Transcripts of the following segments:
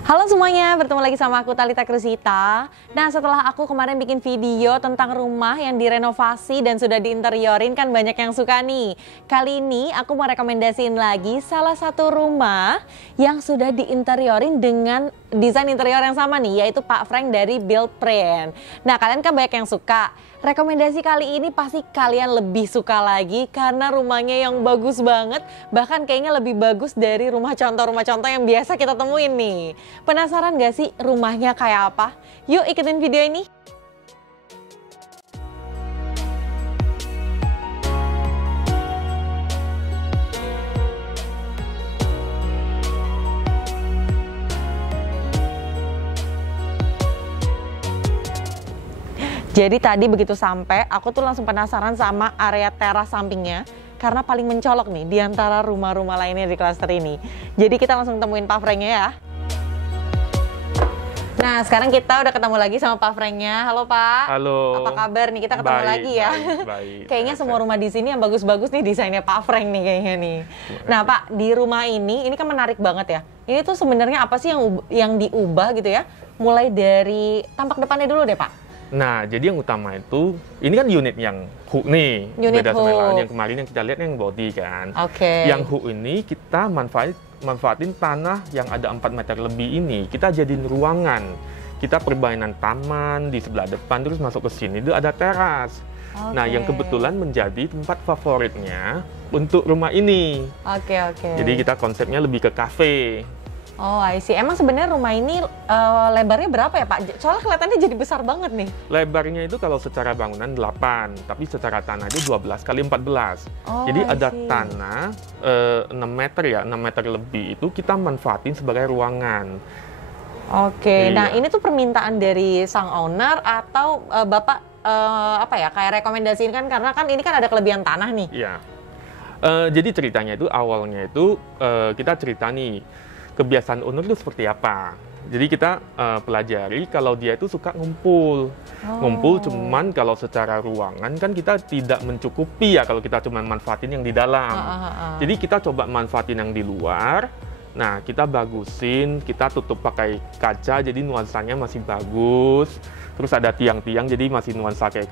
Halo semuanya, bertemu lagi sama aku Thalita Krusita. Nah, setelah aku kemarin bikin video tentang rumah yang direnovasi dan sudah diinteriorin, kan banyak yang suka nih. Kali ini aku mau rekomendasiin lagi salah satu rumah yang sudah diinteriorin dengan desain interior yang sama nih, yaitu Pak Frank dari Buildprint. Nah, kalian kan banyak yang suka. Rekomendasi kali ini pasti kalian lebih suka lagi karena rumahnya yang bagus banget, bahkan kayaknya lebih bagus dari rumah contoh yang biasa kita temuin nih. Penasaran gak sih rumahnya kayak apa? Yuk ikutin video ini. Jadi tadi begitu sampai, aku tuh langsung penasaran sama area teras sampingnya. Karena paling mencolok nih di antara rumah-rumah lainnya di klaster ini. Jadi kita langsung temuin Pak Franknya ya. Nah, sekarang kita udah ketemu lagi sama Pak Franknya. Halo Pak. Halo. Apa kabar nih? Kita ketemu lagi ya. Baik. Kayaknya semua rumah di sini yang bagus-bagus nih desainnya Pak Frank nih kayaknya nih. Nah Pak, di rumah ini kan menarik banget ya. Ini tuh sebenarnya apa sih yang diubah gitu ya? Mulai dari tampak depannya dulu deh Pak. Nah, jadi yang utama itu, ini kan unit yang hook nih. Unit beda sama yang hook. lain. Yang kemarin yang kita lihat yang body kan. Oke. Yang hook ini kita manfaatin tanah yang ada 4 meter lebih ini. Kita jadiin ruangan. Kita perbaikan taman di sebelah depan, terus masuk ke sini itu ada teras. Oke. Nah, yang kebetulan menjadi tempat favoritnya untuk rumah ini. Oke. Jadi kita konsepnya lebih ke cafe. Oh, I see. Emang sebenarnya rumah ini lebarnya berapa ya Pak? Soalnya kelihatannya jadi besar banget nih. Lebarnya itu kalau secara bangunan 8, tapi secara tanah itu 12 kali 14. Oh, Jadi I ada see. tanah 6 meter ya, 6 meter lebih itu kita manfaatin sebagai ruangan. Oke. Iya. Nah, ini tuh permintaan dari sang owner atau Bapak apa ya? Kayak rekomendasiin kan karena kan ini kan ada kelebihan tanah nih. Iya. Jadi ceritanya itu awalnya itu kita cerita nih kebiasaan owner itu seperti apa. Jadi kita pelajari kalau dia itu suka ngumpul. Ngumpul cuman kalau secara ruangan kan kita tidak mencukupi ya kalau kita cuma manfaatin yang di dalam. Jadi kita coba manfaatin yang di luar. Nah, kita bagusin, kita tutup pakai kaca jadi nuansanya masih bagus. Terus ada tiang-tiang jadi masih nuansa kayak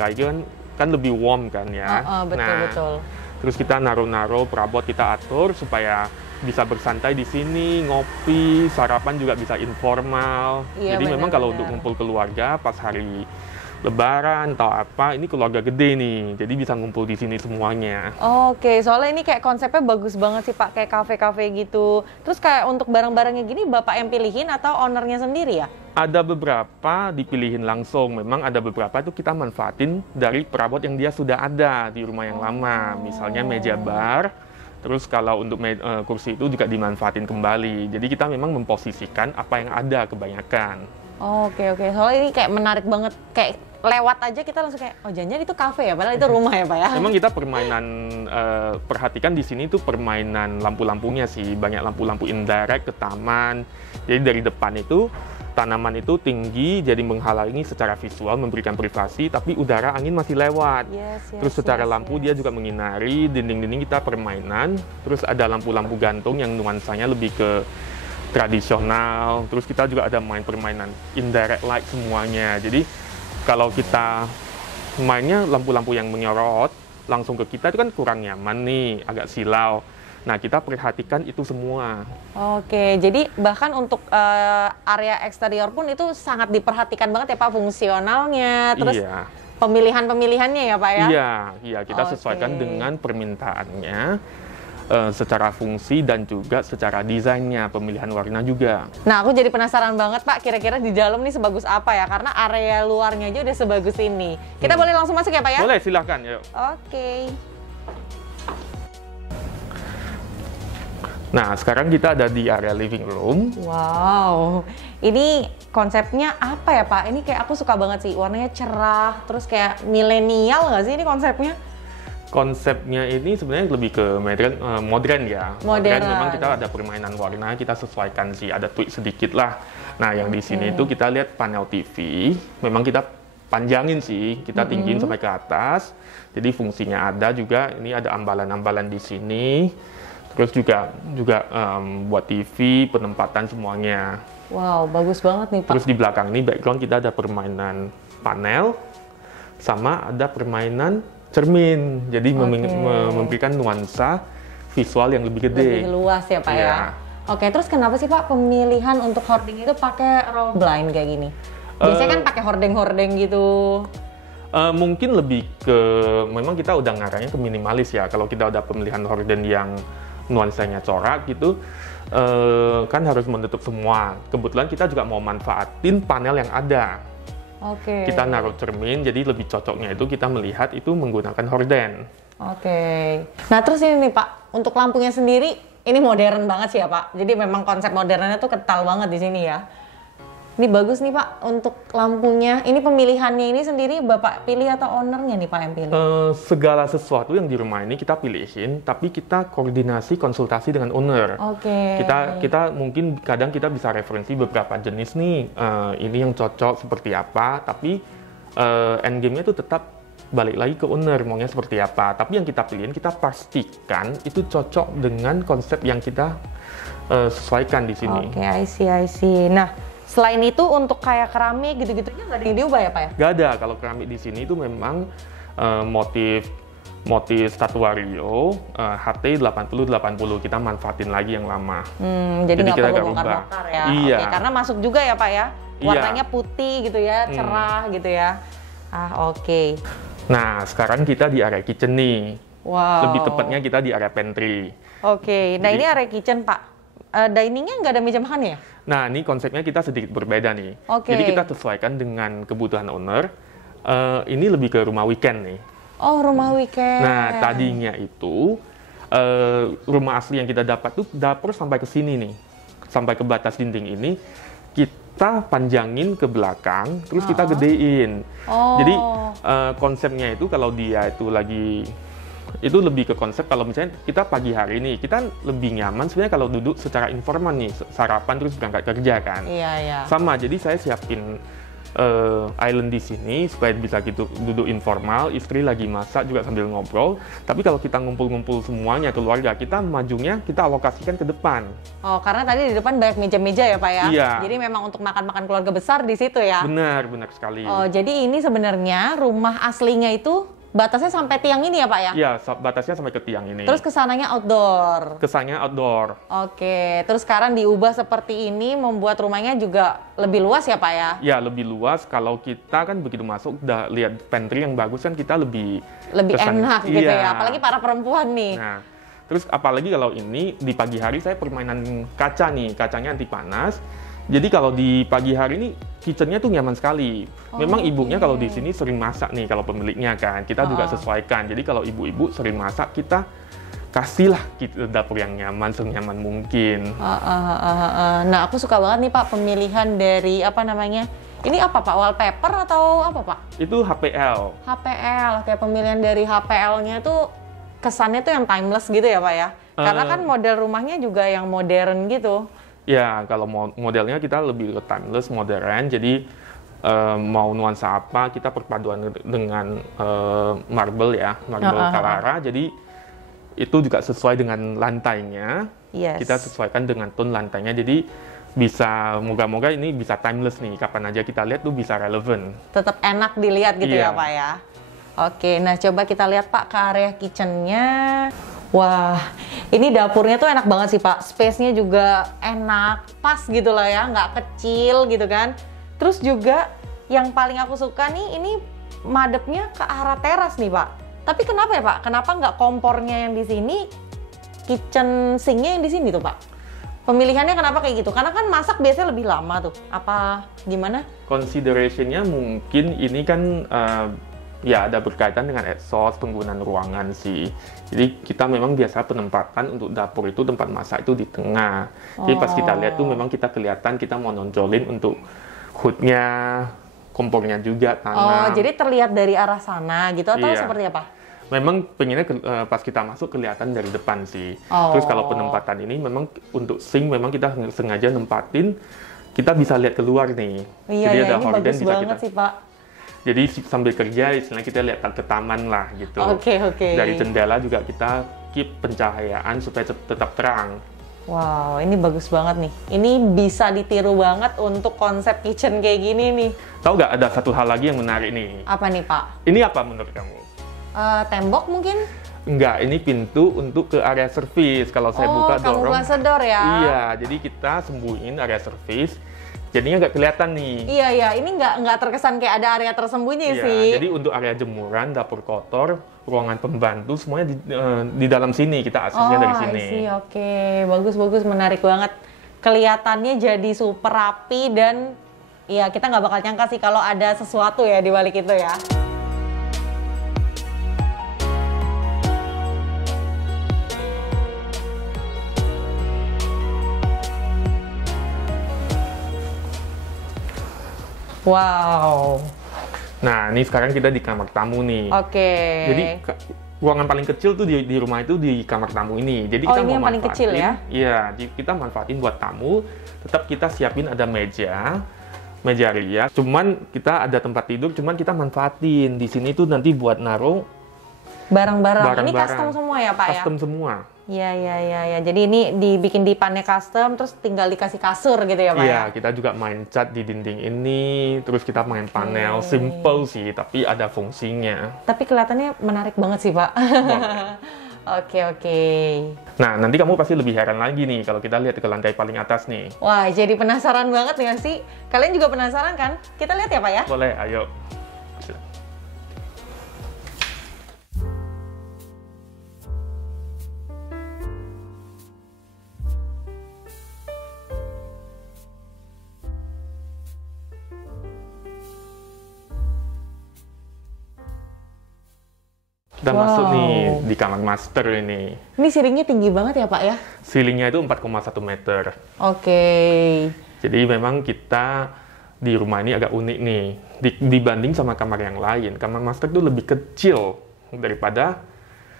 kan lebih warm kan ya. Betul. Terus kita naruh-naruh perabot kita atur supaya bisa bersantai di sini, ngopi, sarapan juga bisa informal. Iya, Jadi memang kalau untuk ngumpul keluarga pas hari Lebaran atau apa, ini keluarga gede nih. Jadi bisa ngumpul di sini semuanya. Oke, soalnya ini kayak konsepnya bagus banget sih Pak, kayak kafe-kafe gitu. Terus kayak untuk barang-barangnya gini Bapak yang pilihin atau ownernya sendiri ya? Ada beberapa dipilihin langsung. Memang ada beberapa itu kita manfaatin dari perabot yang dia sudah ada di rumah yang lama. Misalnya meja bar. Terus kalau untuk kursi itu juga dimanfaatin kembali. Jadi kita memang memposisikan apa yang ada kebanyakan. Oke. Soalnya ini kayak menarik banget. Kayak lewat aja kita langsung kayak, oh jangan itu kafe ya, padahal itu rumah ya Pak ya? Memang kita permainan, perhatikan di sini tuh permainan lampu-lampunya sih. Banyak lampu-lampu indirect ke taman. Jadi dari depan itu, tanaman itu tinggi, jadi menghalangi secara visual, memberikan privasi, tapi udara angin masih lewat. Terus secara lampu dia juga menginari, dinding-dinding kita permainan. Terus ada lampu-lampu gantung yang nuansanya lebih ke tradisional. Terus kita juga ada main permainan indirect light semuanya. Jadi kalau kita mainnya lampu-lampu yang menyorot langsung ke kita itu kan kurang nyaman nih, agak silau. Nah, kita perhatikan itu semua. Oke, jadi bahkan untuk area eksterior pun itu sangat diperhatikan banget ya Pak, fungsionalnya, terus pemilihan-pemilihannya ya Pak ya? Iya, kita sesuaikan dengan permintaannya secara fungsi dan juga secara desainnya, pemilihan warna juga. Nah, aku jadi penasaran banget Pak, kira-kira di dalam nih sebagus apa ya? Karena area luarnya aja udah sebagus ini. Kita boleh langsung masuk ya Pak ya? Boleh, silahkan. Yuk. Oke. Nah, sekarang kita ada di area living room. Wow, ini konsepnya apa ya Pak? Ini kayak aku suka banget sih, warnanya cerah, terus kayak milenial nggak sih ini konsepnya? Konsepnya ini sebenarnya lebih ke modern ya. Modern. Memang kita ada permainan warna, kita sesuaikan sih, ada tweak sedikit lah. Nah, yang di sini itu kita lihat panel TV, memang kita panjangin sih, kita tinggiin sampai ke atas. Jadi fungsinya ada juga, ini ada ambalan-ambalan di sini. Terus juga buat TV, penempatan semuanya. Wow, bagus banget nih Pak. Terus di belakang ini background kita ada permainan panel, sama ada permainan cermin. Jadi memberikan nuansa visual yang lebih gede. Lebih luas ya Pak ya. Oke, terus kenapa sih Pak pemilihan untuk hoarding itu pakai roll blind kayak gini? Biasanya kan pakai hordeng-hordeng gitu. Mungkin lebih ke, memang kita udah ngarahnya ke minimalis ya. Kalau kita udah pemilihan horden yang nuansanya corak gitu, kan harus menutup semua. Kebetulan kita juga mau manfaatin panel yang ada. Oke. Kita naruh cermin, jadi lebih cocoknya itu kita melihat itu menggunakan horden. Oke. Nah terus ini nih Pak, untuk lampunya sendiri, ini modern banget sih ya Pak. Jadi memang konsep modernnya tuh kental banget di sini ya. Ini bagus nih Pak untuk lampunya. Ini pemilihannya ini sendiri Bapak pilih atau ownernya nih Pak yang pilih? Segala sesuatu yang di rumah ini kita pilihin, tapi kita koordinasi konsultasi dengan owner. Oke. Kita mungkin kadang kita bisa referensi beberapa jenis nih. Ini yang cocok seperti apa, tapi end game-nya itu tetap balik lagi ke owner maunya seperti apa. Tapi yang kita pilihin kita pastikan itu cocok dengan konsep yang kita sesuaikan di sini. Oke, I see. Nah. Selain itu untuk kayak keramik gitu-gitunya nggak ada yang diubah ya Pak ya? Nggak ada, kalau keramik di sini itu memang motif Statuario HT 8080 kita manfaatin lagi yang lama. Jadi nggak perlu bongkar-bongkar ya? Iya. Oke, karena masuk juga ya Pak ya? Warnanya putih gitu ya, cerah gitu ya. Oke. Nah, sekarang kita di area kitchen nih. Wow. Lebih tepatnya kita di area pantry. Oke, nah ini area kitchen Pak. Diningnya nggak ada meja makan ya? Nah, ini konsepnya kita sedikit berbeda nih. Oke. Jadi kita sesuaikan dengan kebutuhan owner. Ini lebih ke rumah weekend nih. Oh, rumah weekend. Nah, tadinya itu rumah asli yang kita dapat tuh dapur sampai ke sini nih. Sampai ke batas dinding ini. Kita panjangin ke belakang, terus kita gedein. Jadi konsepnya itu kalau dia itu lagi... Itu lebih ke konsep kalau misalnya kita pagi hari ini, kita lebih nyaman sebenarnya kalau duduk secara informal nih, sarapan terus berangkat kerja kan. Iya. Sama, jadi saya siapin island di sini supaya bisa gitu duduk informal, istri lagi masak juga sambil ngobrol. Tapi kalau kita ngumpul-ngumpul semuanya keluarga, kita majunya kita alokasikan ke depan. Oh, karena tadi di depan banyak meja-meja ya Pak ya? Iya. Jadi memang untuk makan-makan keluarga besar di situ ya? Benar sekali. Oh, jadi ini sebenarnya rumah aslinya itu batasnya sampai tiang ini ya Pak ya? Iya, batasnya sampai ke tiang ini. Terus kesananya outdoor? Kesannya outdoor. Oke, terus sekarang diubah seperti ini membuat rumahnya juga lebih luas ya Pak ya? Ya, lebih luas. Kalau kita kan begitu masuk, udah lihat pantry yang bagus kan kita lebih enak gitu ya, apalagi para perempuan nih. Nah, terus apalagi kalau ini di pagi hari saya permainan kaca nih, kacanya anti panas. Jadi kalau di pagi hari ini kitchennya tuh nyaman sekali. Memang ibunya kalau di sini sering masak nih kalau pemiliknya kan. Kita juga sesuaikan. Jadi kalau ibu-ibu sering masak, kita kasihlah dapur yang nyaman, senyaman mungkin. Nah, aku suka banget nih Pak pemilihan dari apa namanya? Ini apa Pak? Wallpaper atau apa Pak? Itu HPL. HPL, kayak pemilihan dari HPL-nya tuh kesannya tuh yang timeless gitu ya Pak ya? Karena kan model rumahnya juga yang modern gitu. Ya, kalau modelnya kita lebih ke timeless, modern. Jadi mau nuansa apa, kita perpaduan dengan marble ya, marble Carrara. Jadi itu juga sesuai dengan lantainya. Yes. Kita sesuaikan dengan tone lantainya. Jadi bisa, moga-moga ini bisa timeless nih. Kapan aja kita lihat tuh bisa relevan. Tetap enak dilihat gitu ya Pak ya. Oke, nah coba kita lihat Pak ke area kitchennya. Wah, ini dapurnya tuh enak banget sih Pak. Space-nya juga enak, pas gitu lah ya, nggak kecil gitu kan. Terus juga yang paling aku suka nih, ini madepnya ke arah teras nih Pak. Tapi kenapa ya Pak? Kenapa nggak kompornya yang di sini, kitchen sink-nya yang di sini tuh Pak? Pemilihannya kenapa kayak gitu? Karena kan masak biasanya lebih lama tuh. Apa gimana? Consideration-nya mungkin ini kan ya ada berkaitan dengan exhaust, penggunaan ruangan sih. Jadi kita memang biasa penempatan untuk dapur itu, tempat masak itu di tengah. Jadi pas kita lihat tuh memang kita kelihatan kita mau nonjolin untuk hood-nya, kompornya juga tanam. Oh, jadi terlihat dari arah sana gitu atau seperti apa? Memang pengennya pas kita masuk kelihatan dari depan sih. Terus kalau penempatan ini memang untuk sink memang kita sengaja nempatin, kita bisa lihat keluar nih. Iya, jadi ini ada horden bagus bisa banget kita sih Pak. Jadi sambil kerja, istilahnya kita lihat ke taman lah gitu. Oke. Dari jendela juga kita keep pencahayaan supaya tetap terang. Wow, ini bagus banget nih. Ini bisa ditiru banget untuk konsep kitchen kayak gini nih. Tahu nggak ada satu hal lagi yang menarik nih? Apa nih, Pak? Ini apa menurut kamu? Tembok mungkin? Enggak, ini pintu untuk ke area service. Kalau saya buka dorong. Oh, kamuflase ya? Iya, jadi kita sembunyiin area service. Jadinya nggak kelihatan nih. Iya, ini nggak terkesan kayak ada area tersembunyi sih. Jadi untuk area jemuran, dapur kotor, ruangan pembantu, semuanya di dalam sini kita aksesnya dari sini. Oke. Bagus, menarik banget. Kelihatannya jadi super rapi dan ya kita nggak bakal nyangka sih kalau ada sesuatu ya di balik itu ya. Wow. Nah, ini sekarang kita di kamar tamu nih. Oke. Jadi ruangan paling kecil tuh di rumah itu di kamar tamu ini. Jadi kita ini yang paling kecil ya? Iya, kita manfaatin buat tamu. Tetap kita siapin ada meja ria. Cuman kita ada tempat tidur, cuman kita manfaatin di sini tuh nanti buat naruh barang-barang. Ini custom semua ya, Pak? Custom semua. Iya. Jadi ini dibikin dipannya custom, terus tinggal dikasih kasur gitu ya, Pak? Iya, kita juga main cat di dinding ini, terus kita main panel. Simple sih, tapi ada fungsinya. Tapi kelihatannya menarik banget sih, Pak. Oke. Nah, nanti kamu pasti lebih heran lagi nih kalau kita lihat ke lantai paling atas nih. Wah, jadi penasaran banget nih sih. Kalian juga penasaran kan? Kita lihat ya, Pak ya? Boleh, ayo. Kita masuk nih di kamar master ini. Ini ceilingnya tinggi banget ya, Pak ya? Ceilingnya itu 4,1 meter. Oke. Jadi memang kita di rumah ini agak unik nih. Dibanding sama kamar yang lain, kamar master itu lebih kecil daripada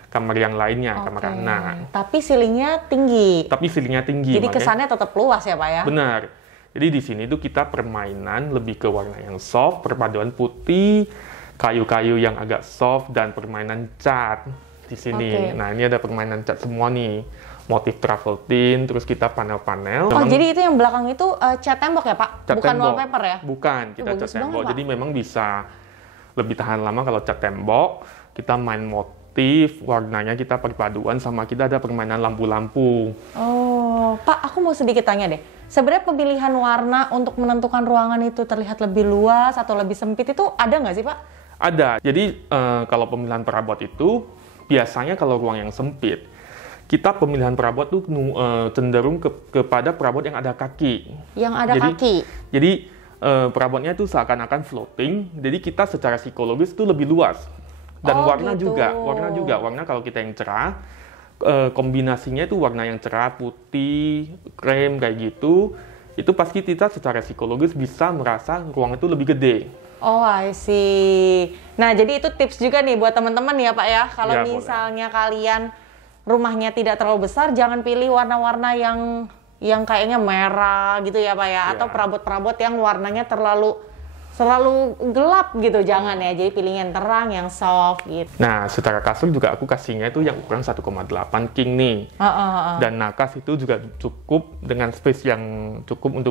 kamar yang lainnya, kamar anak. Tapi ceilingnya tinggi. Jadi makanya, kesannya tetap luas ya, Pak ya? Benar. Jadi di sini tuh kita permainan lebih ke warna yang soft, perpaduan putih, kayu-kayu yang agak soft, dan permainan cat di sini. Nah, ini ada permainan cat semua nih. Motif travel tin, terus kita panel-panel. Oh, jadi itu yang belakang itu cat tembok ya, Pak? Cat Bukan tembok. wallpaper ya? Bukan, kita cat tembok. Banget, jadi memang bisa lebih tahan lama kalau cat tembok. Kita main motif, warnanya kita perpaduan, sama kita ada permainan lampu-lampu. Oh, Pak, aku mau sedikit tanya deh. Sebenarnya pemilihan warna untuk menentukan ruangan itu terlihat lebih luas atau lebih sempit itu ada nggak sih, Pak? Ada. Jadi kalau pemilihan perabot itu biasanya kalau ruang yang sempit, kita pemilihan perabot tuh cenderung kepada perabot yang ada kaki. Yang ada kaki. Jadi perabotnya itu seakan-akan floating. Jadi kita secara psikologis itu lebih luas. Dan warna gitu. juga. Warna kalau kita yang cerah, kombinasinya itu warna yang cerah, putih, krem kayak gitu. Itu pasti kita secara psikologis bisa merasa ruang itu lebih gede. Oh, I see. Nah, jadi itu tips juga nih buat teman-teman ya, Pak ya. Kalau Ya, misalnya kalian rumahnya tidak terlalu besar, jangan pilih warna-warna yang kayaknya merah gitu ya, Pak ya. Atau perabot-perabot yang warnanya terlalu gelap gitu, jangan ya. Jadi pilih yang terang, yang soft gitu. Nah, secara kasur juga aku kasihnya itu yang ukuran 1,8 king nih. Dan nakas itu juga cukup dengan space yang cukup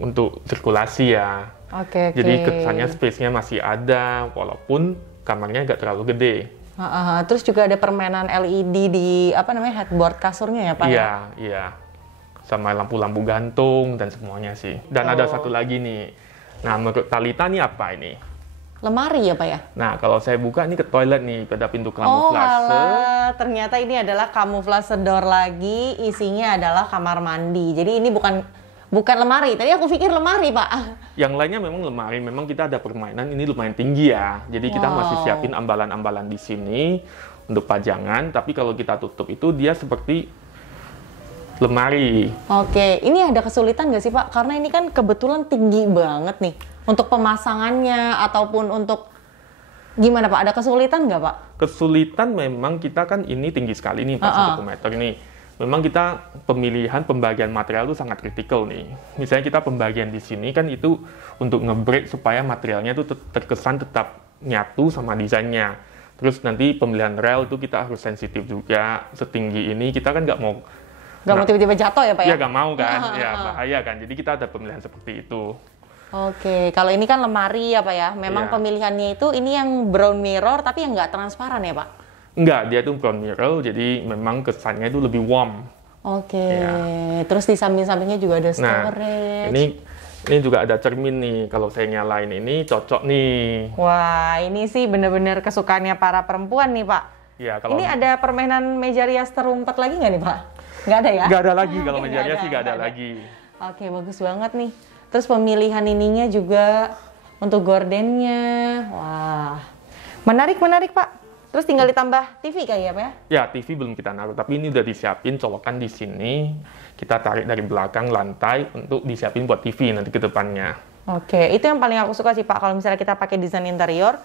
untuk sirkulasi ya. Oke. Jadi kesannya space-nya masih ada, walaupun kamarnya nggak terlalu gede. Terus juga ada permainan LED di headboard kasurnya ya, Pak? Iya. Sama lampu-lampu gantung dan semuanya sih. Dan ada satu lagi nih. Nah, menurut Talita nih apa ini? Lemari ya, Pak ya? Nah, kalau saya buka ini ke toilet nih, pada pintu kamuflase. Oh, ternyata ini adalah kamuflase door lagi, isinya adalah kamar mandi. Jadi ini bukan lemari. Tadi aku pikir lemari, Pak. Yang lainnya memang lemari. Memang kita ada permainan, ini lumayan tinggi ya. Jadi kita masih siapin ambalan-ambalan di sini untuk pajangan. Tapi kalau kita tutup itu dia seperti lemari. Oke, ini ada kesulitan nggak sih, Pak? Karena ini kan kebetulan tinggi banget nih. Untuk pemasangannya ataupun untuk gimana, Pak? Ada kesulitan nggak, Pak? Kesulitan memang kita kan ini tinggi sekali nih, 1 meter nih. Memang kita pembagian material itu sangat kritikal nih. Misalnya kita pembagian di sini kan itu untuk nge-break supaya materialnya itu terkesan tetap nyatu sama desainnya. Terus nanti pemilihan rel itu kita harus sensitif juga. Setinggi ini kita kan nggak mau tiba-tiba jatuh ya Pak ya? Iya, nggak mau kan, ya bahaya kan. Jadi kita ada pemilihan seperti itu. Oke, kalau ini kan lemari ya Pak ya. Memang pemilihannya itu ini yang brown mirror tapi yang nggak transparan ya Pak? Enggak, dia itu brown mirror, jadi memang kesannya itu lebih warm. Oke, terus di samping-sampingnya juga ada storage. Nah, ini juga ada cermin nih. Kalau saya nyalain ini cocok nih. Wah, ini sih bener-bener kesukaannya para perempuan nih Pak. Ya, kalau ini ada permainan meja rias terumpet lagi nggak nih Pak? Nggak ada ya? Nggak ada lagi, kalau meja rias sih nggak ada lagi. Oke, bagus banget nih. Terus pemilihan ininya juga untuk gordennya. Wah, menarik Pak. Terus tinggal ditambah TV kayak ya Pak ya? Ya, TV belum kita naruh, tapi ini udah disiapin colokan di sini. Kita tarik dari belakang lantai untuk disiapin buat TV nanti ke depannya. Oke, itu yang paling aku suka sih Pak. Kalau misalnya kita pakai desain interior,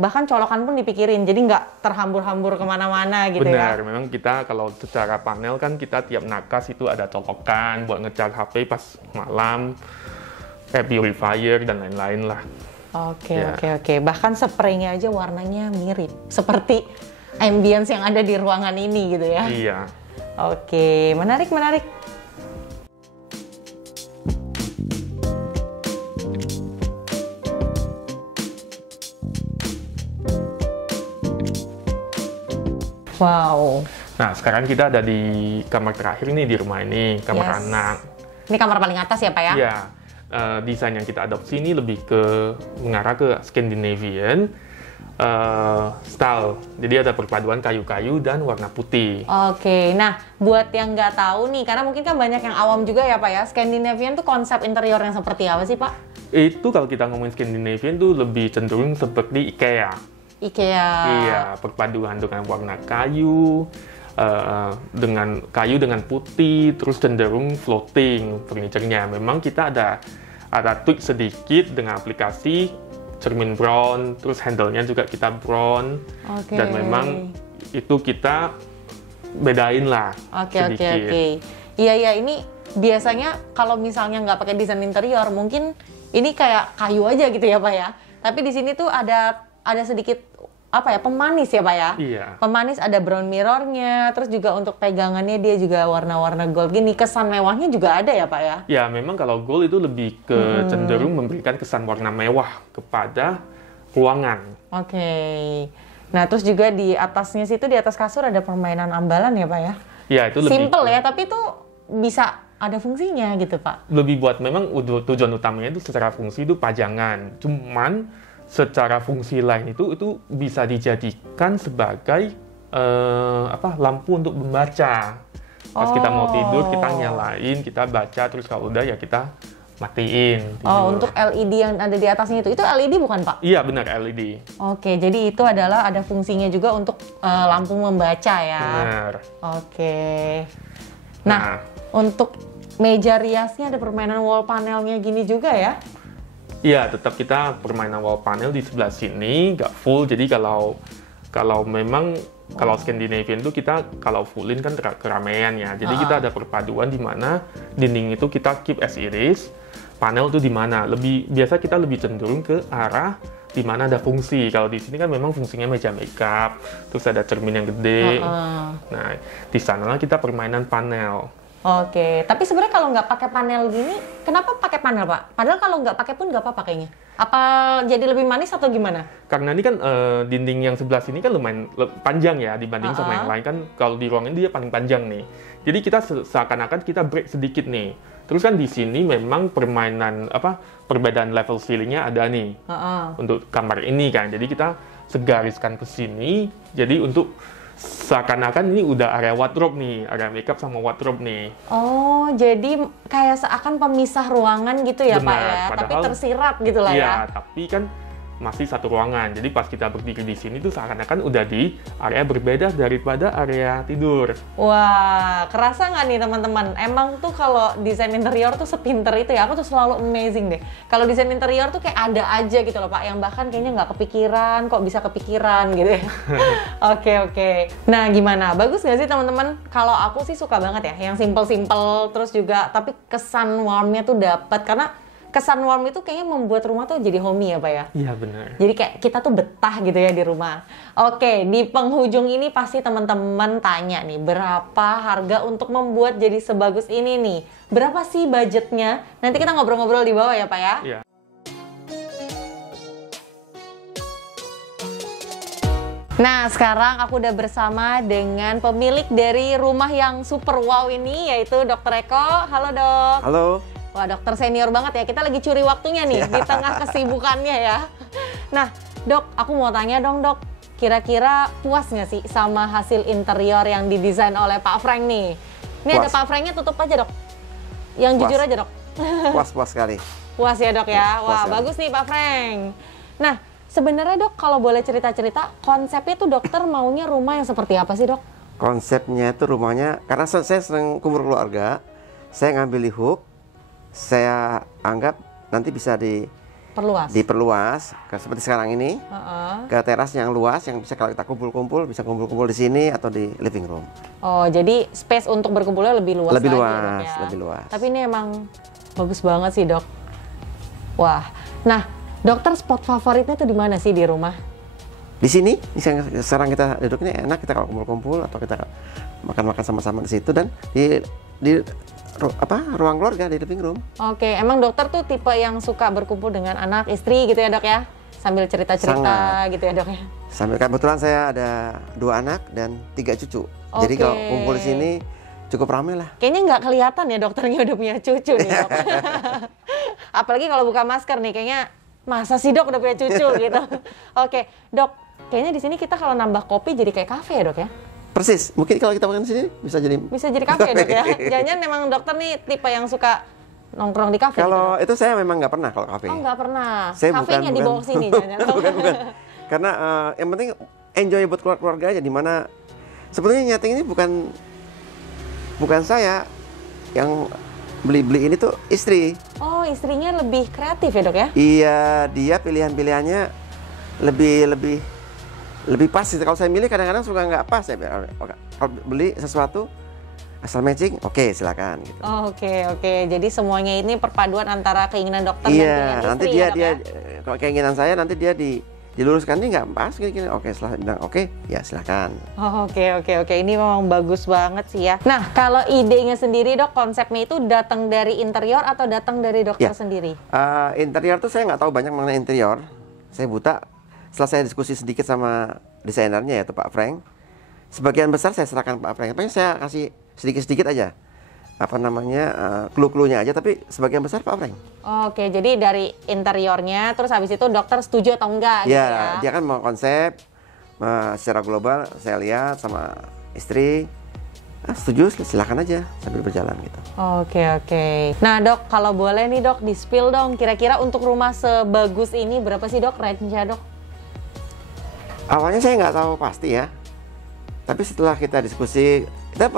bahkan colokan pun dipikirin. Jadi nggak terhambur-hambur kemana-mana gitu. Benar, ya? memang kita kalau secara panel kan kita tiap nakas itu ada colokan buat ngecas HP pas malam, air purifier dan lain-lain lah. Oke. Bahkan spraynya aja warnanya mirip. Seperti ambience yang ada di ruangan ini gitu ya. Iya. Oke, menarik. Wow. Nah, sekarang kita ada di kamar terakhir nih di rumah ini, kamar anak. Ini kamar paling atas ya Pak ya? Iya. Desain yang kita adopsi ini lebih mengarah ke Scandinavian style. Jadi ada perpaduan kayu-kayu dan warna putih. Oke, nah buat yang nggak tahu nih, karena mungkin kan banyak yang awam juga ya Pak ya, Scandinavian tuh konsep interior yang seperti apa sih Pak? Itu kalau kita ngomongin Scandinavian tuh lebih cenderung seperti IKEA. Iya, perpaduan dengan warna kayu, dengan putih, terus cenderung floating furniture-nya. Memang kita ada tweak sedikit dengan aplikasi cermin brown, terus handle-nya juga kita brown. Dan memang itu kita bedain lah sedikit. Iya, ini biasanya kalau misalnya nggak pakai desain interior, mungkin ini kayak kayu aja gitu ya Pak ya. Tapi di sini tuh ada sedikit pemanis ya Pak ya? Iya. Pemanis, ada brown mirrornya, terus juga untuk pegangannya dia juga warna-warna gold gini. Kesan mewahnya juga ada ya Pak ya? Ya, memang kalau gold itu lebih ke cenderung memberikan kesan warna mewah kepada ruangan. Oke. Nah, terus juga di atasnya situ, di atas kasur ada permainan ambalan ya Pak ya? Ya, itu lebih simple ya, tapi itu bisa ada fungsinya gitu Pak? Lebih buat memang tujuan utamanya itu secara fungsi itu pajangan. Cuman secara fungsi lain itu bisa dijadikan sebagai lampu untuk membaca. Pas kita mau tidur, kita nyalain, kita baca, terus kalau udah ya kita matiin. Tidur. Untuk LED yang ada di atasnya itu LED bukan Pak? Iya benar, LED. Oke, jadi itu adalah ada fungsinya juga untuk lampu membaca ya? Benar. Oke. Nah, untuk meja riasnya ada permainan wall panelnya gini juga ya? Iya, tetap kita permainan wall panel di sebelah sini, nggak full. Jadi kalau memang kalau Scandinavian itu kita kalau fullin kan keramaian ya. Jadi kita ada perpaduan di mana dinding itu kita keep as it is, panel itu di mana. Biasa kita lebih cenderung ke arah di mana ada fungsi. Kalau di sini kan memang fungsinya meja makeup, terus ada cermin yang gede. Nah, di sana kita permainan panel. Oke, tapi sebenarnya kalau nggak pakai panel gini, kenapa pakai panel Pak? Padahal kalau nggak pakai pun nggak apa pakainya. Apa jadi lebih manis atau gimana? Karena ini kan dinding yang sebelah sini kan lumayan panjang ya dibanding sama yang lain kan. Kalau di ruangan ini dia paling panjang nih. Jadi kita seakan-akan kita break sedikit nih. Terus kan di sini memang perbedaan level ceilingnya ada nih untuk kamar ini kan. Jadi kita segariskan ke sini. Jadi untuk seakan-akan ini udah area wardrobe nih, area makeup sama wardrobe nih. Oh, jadi kayak seakan pemisah ruangan gitu ya Pak ya, tapi tersirat gitu lah ya. Iya, tapi kan masih satu ruangan. Jadi pas kita berdiri di sini tuh seakan-akan udah di area berbeda daripada area tidur. Wah, kerasa nggak nih teman-teman? Emang tuh kalau desain interior tuh sepinter itu ya, aku tuh selalu amazing deh. Kalau desain interior tuh kayak ada aja gitu loh Pak, yang bahkan kayaknya nggak kepikiran, kok bisa kepikiran gitu ya. Oke. Nah gimana? Bagus nggak sih teman-teman? Kalau aku sih suka banget ya, yang simple-simple terus juga, tapi kesan warmnya tuh dapat karena kesan warm itu kayaknya membuat rumah tuh jadi homey ya Pak ya? Iya benar. Jadi kayak kita tuh betah gitu ya di rumah. Oke, di penghujung ini pasti teman-teman tanya nih, berapa harga untuk membuat jadi sebagus ini nih? Berapa sih budgetnya? Nanti kita ngobrol-ngobrol di bawah ya Pak ya? Iya. Nah, sekarang aku udah bersama dengan pemilik dari rumah yang super wow ini, yaitu Dokter Eko. Halo dok. Halo. Wah, dokter senior banget ya. Kita lagi curi waktunya nih di tengah kesibukannya ya. Nah, dok, aku mau tanya dong dok. Kira-kira puas nggak sih sama hasil interior yang didesain oleh Pak Frank nih? Ini ada Puas. Pak Franknya, tutup aja dok. Yang Puas. jujur aja dok. Puas sekali. Puas ya dok ya. Puas Wah, sekali. bagus nih Pak Frank. Nah, sebenarnya dok, kalau boleh cerita-cerita, konsepnya tuh dokter maunya rumah yang seperti apa sih dok? Konsepnya itu rumahnya, karena saya sering kumpul keluarga, saya ngambil di hook, saya anggap nanti bisa Perluas. diperluas, seperti sekarang ini, Heeh. ke teras yang luas, yang bisa kalau kita kumpul-kumpul, bisa kumpul-kumpul di sini atau di living room. Oh, jadi space untuk berkumpulnya lebih luas Lebih lagi, luas, dok, ya? lebih luas. Tapi ini emang bagus banget sih dok. Wah, nah dokter spot favoritnya tuh di mana sih di rumah? Di sini, sekarang kita duduk ini enak, kita kalau kumpul-kumpul atau kita makan-makan sama-sama di situ, dan di ruang keluarga di living room. Oke, emang dokter tuh tipe yang suka berkumpul dengan anak, istri gitu ya dok ya? Sambil cerita-cerita Sangat. gitu ya dok ya? Sambil kebetulan saya ada 2 anak dan 3 cucu. Jadi Oke. kalau kumpul di sini cukup ramai lah. Kayaknya nggak kelihatan ya dokternya udah punya cucu nih dok. Apalagi kalau buka masker nih, kayaknya masa sih dok udah punya cucu gitu. Oke, dok, kayaknya di sini kita kalau nambah kopi jadi kayak kafe ya dok ya? Persis, mungkin kalau kita makan di sini bisa jadi. Bisa jadi kafe dok ya? Jangan-jangan memang dokter nih tipe yang suka nongkrong di kafe Kalau gitu, dok? itu saya memang nggak pernah kalau kafe. Oh nggak pernah? Saya Kafenya dibawa ke sini jangan-jangan? bukan. Karena yang penting enjoy buat keluarga aja, dimana sebetulnya nyeting ini bukan saya yang beli ini tuh istri. Oh, istrinya lebih kreatif ya dok ya? Iya, dia pilihan-pilihannya lebih pas. Kalau saya milih kadang-kadang suka nggak pas. Kalau beli sesuatu asal matching, oke silakan gitu. Oh, oke. Jadi semuanya ini perpaduan antara keinginan dokter dan Iya, pilihan nanti istri dia ya, dok ya? kalau keinginan saya nanti dia diluruskan, ini nggak pas gini. Oke, setelah bilang oke, ya silakan. Oh, oke. Ini memang bagus banget sih ya. Nah, kalau idenya sendiri dok, konsepnya itu datang dari interior atau datang dari dokter Ya. sendiri? Interior tuh saya nggak tahu banyak mengenai interior. Saya buta. Setelah saya diskusi sedikit sama desainernya yaitu Pak Frank, sebagian besar saya serahkan Pak Frank. Paling saya kasih sedikit-sedikit aja, clue-cluenya aja, tapi sebagian besar Pak Frank. Oke, jadi dari interiornya, terus habis itu dokter setuju atau enggak gitu ya? Dia kan mau konsep secara global, saya lihat sama istri, setuju silakan aja sambil berjalan gitu. Oke. Nah dok, kalau boleh nih dok, di-spill dong, kira-kira untuk rumah sebagus ini berapa sih dok range-nya dok? Awalnya saya nggak tahu pasti ya, tapi setelah kita diskusi, kita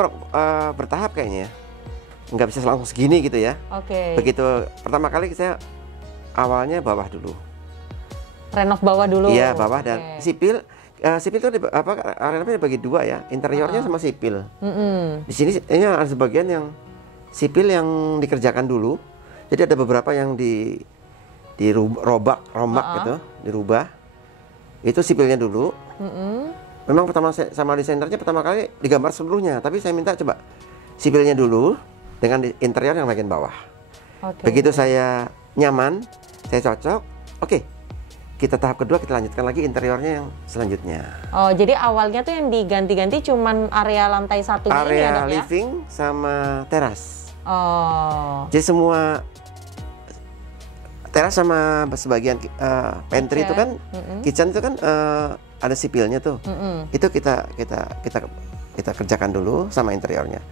bertahap kayaknya, nggak bisa langsung segini gitu ya. Oke. Begitu pertama kali saya awalnya bawah dulu. Renov bawah dulu. Iya, bawah dan Oke. sipil. Sipil itu renovnya dibagi 2 ya, interiornya sama sipil. Di sini ini ada sebagian yang sipil yang dikerjakan dulu. Jadi ada beberapa yang rombak gitu, dirubah. Itu sipilnya dulu. Memang pertama sama desainernya pertama kali digambar seluruhnya, tapi saya minta coba sipilnya dulu dengan interior yang bagian bawah. Oke. Begitu saya nyaman, saya cocok, oke. Kita tahap kedua, kita lanjutkan lagi interiornya yang selanjutnya. Oh, jadi awalnya tuh yang diganti-ganti cuman area lantai satunya ini ya Area dok ya? living sama teras. Oh. Jadi semua teras sama sebagian pantry itu kan, kitchen itu kan ada sipilnya tuh. Itu kita kerjakan dulu sama interiornya.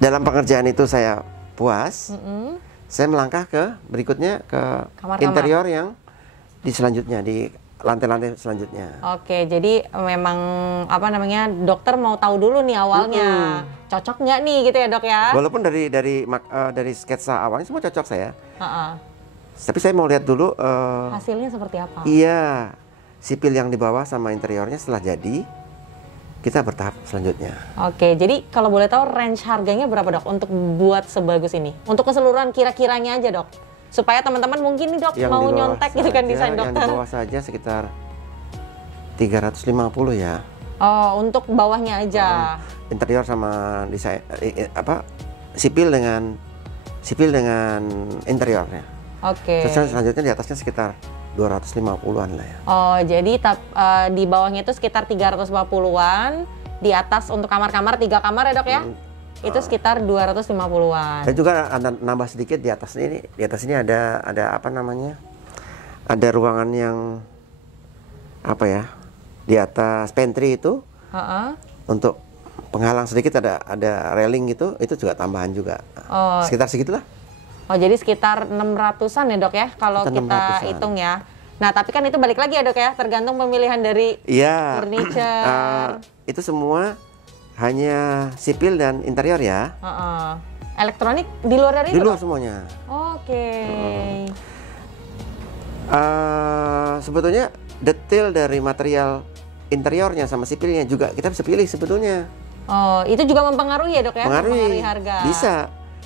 Dalam pengerjaan itu saya puas. Saya melangkah ke berikutnya ke Kamar-kamar. interior yang di selanjutnya, di lantai-lantai selanjutnya. Oke, jadi memang dokter mau tahu dulu nih awalnya cocok nggak nih gitu ya dok ya? Walaupun dari sketsa awalnya semua cocok saya, Heeh. tapi saya mau lihat dulu Hasilnya seperti apa? iya, sipil yang di bawah sama interiornya setelah jadi, kita bertahap selanjutnya. Oke, jadi kalau boleh tahu range harganya berapa dok untuk buat sebagus ini? Untuk keseluruhan kira-kiranya aja dok? Supaya teman-teman mungkin nih dok mau nyontek gitu kan desain dokter. Yang di bawah saja sekitar 350 ya. Oh, untuk bawahnya aja. Interior sama desain sipil dengan interiornya. Oke. Terus selanjutnya di atasnya sekitar 250-an lah ya. Oh, jadi di bawahnya itu sekitar 350-an, di atas untuk kamar-kamar 3 kamar ya dok ya? Itu sekitar 250-an. Dan juga ada nambah sedikit di atas ini. Di atas ini ada apa namanya? Ada ruangan yang apa ya? Di atas pantry itu. Untuk penghalang sedikit ada railing itu juga tambahan juga. Oh. Sekitar segitulah. Oh, jadi sekitar 600-an ya dok ya kalau kita hitung ya. Nah, tapi kan itu balik lagi ya dok ya, tergantung pemilihan dari furniture. Itu semua hanya sipil dan interior ya. Elektronik di luar dari itu? Di luar semuanya. Oke. Sebetulnya detail dari material interiornya sama sipilnya juga kita bisa pilih sebetulnya. Oh, itu juga mempengaruhi ya dok ya? Mempengaruhi harga. Bisa.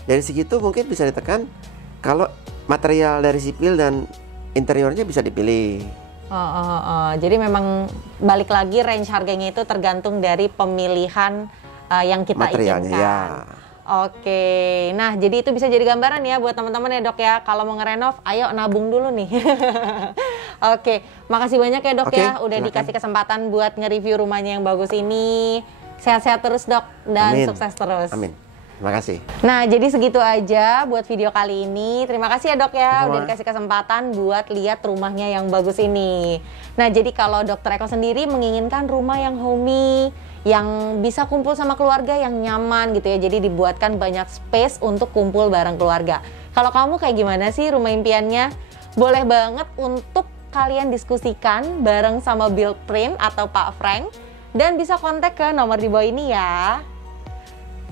Dari segitu mungkin bisa ditekan kalau material dari sipil dan interiornya bisa dipilih. Jadi memang balik lagi range harganya itu tergantung dari pemilihan yang kita materialnya, inginkan. Ya. Oke, nah jadi itu bisa jadi gambaran ya buat teman-teman ya dok ya. Kalau mau ngerenov, ayo nabung dulu nih. Oke, makasih banyak ya dok ya. Udah dikasih kesempatan buat nge-review rumahnya yang bagus ini. Sehat-sehat terus dok dan sukses terus. Amin. Terima kasih. Nah, jadi segitu aja buat video kali ini. Terima kasih ya dok ya, udah dikasih kesempatan buat lihat rumahnya yang bagus ini. Nah, jadi kalau Dokter Eko sendiri menginginkan rumah yang homey, yang bisa kumpul sama keluarga yang nyaman gitu ya. Jadi dibuatkan banyak space untuk kumpul bareng keluarga. Kalau kamu kayak gimana sih rumah impiannya? Boleh banget untuk kalian diskusikan bareng sama Buildprint atau Pak Frank. Dan bisa kontak ke nomor di bawah ini ya.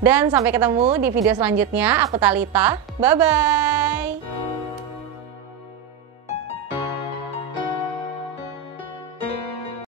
Dan sampai ketemu di video selanjutnya. Aku Talita. Bye-bye.